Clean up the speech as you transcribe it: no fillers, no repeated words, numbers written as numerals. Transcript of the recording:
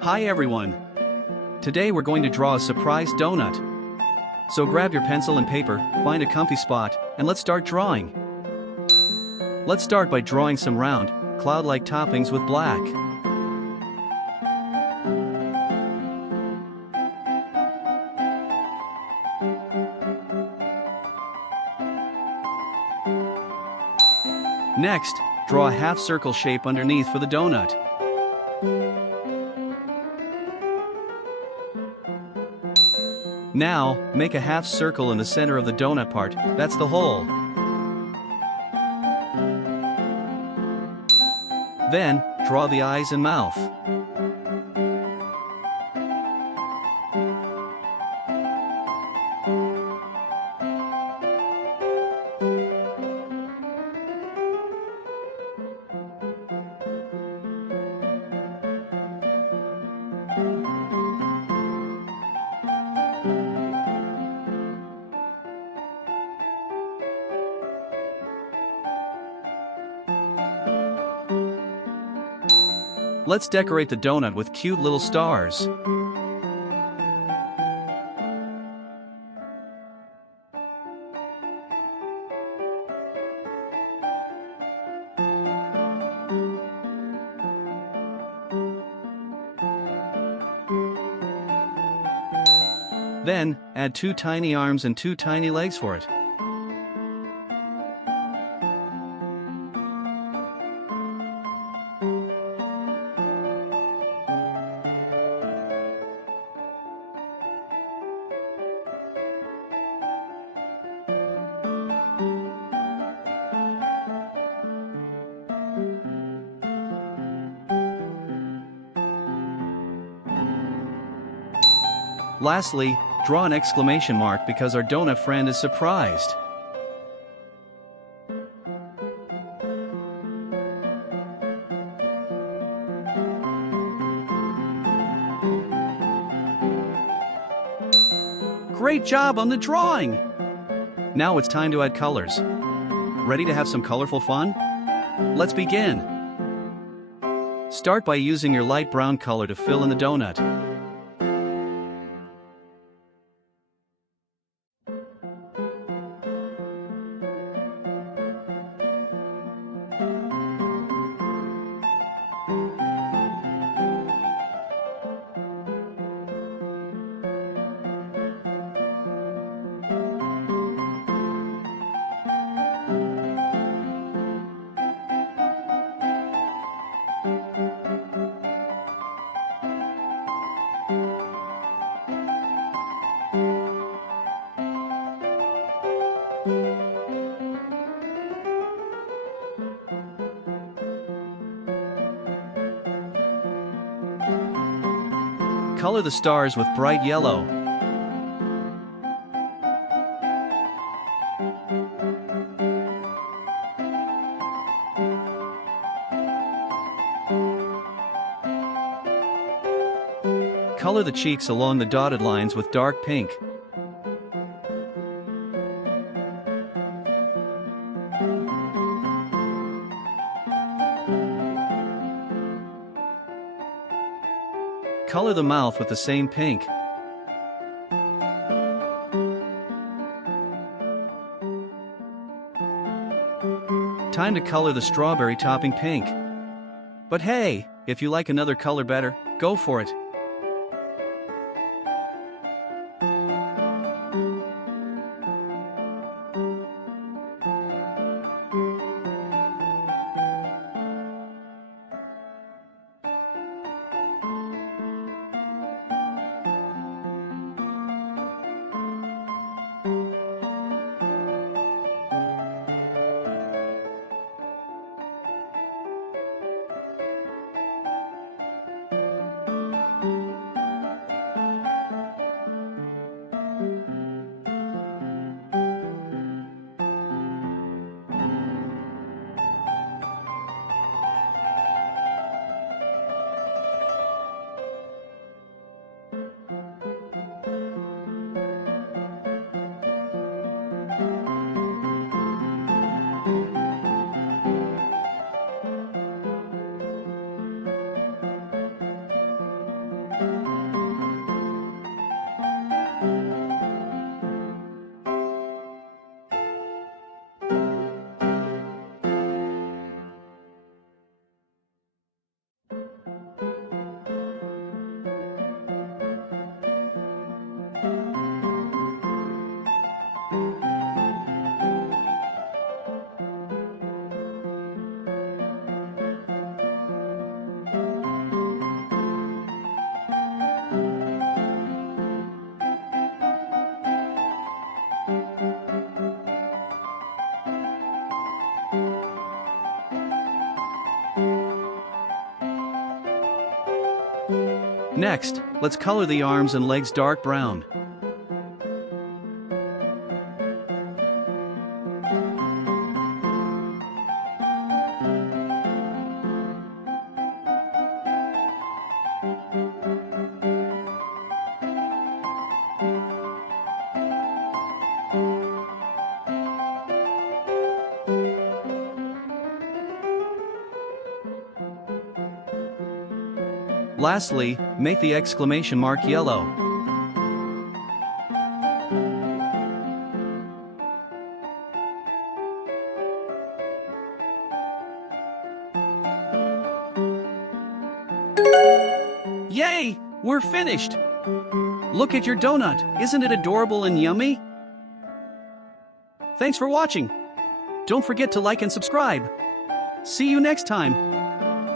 Hi everyone! Today we're going to draw a surprise donut. So grab your pencil and paper, find a comfy spot, and let's start drawing. Let's start by drawing some round, cloud-like toppings with black. Next, draw a half-circle shape underneath for the donut. Now, make a half circle in the center of the donut part, that's the hole. Then, draw the eyes and mouth. Let's decorate the donut with cute little stars. Then, add 2 tiny arms and 2 tiny legs for it. Lastly, draw an exclamation mark because our donut friend is surprised. Great job on the drawing! Now it's time to add colors. Ready to have some colorful fun? Let's begin! Start by using your light brown color to fill in the donut. Color the stars with bright yellow. Color the cheeks along the dotted lines with dark pink. Color the mouth with the same pink. Time to color the strawberry topping pink. But hey, if you like another color better, go for it. Next, let's color the arms and legs dark brown. Lastly, make the exclamation mark yellow. Yay! We're finished! Look at your donut, isn't it adorable and yummy? Thanks for watching! Don't forget to like and subscribe! See you next time!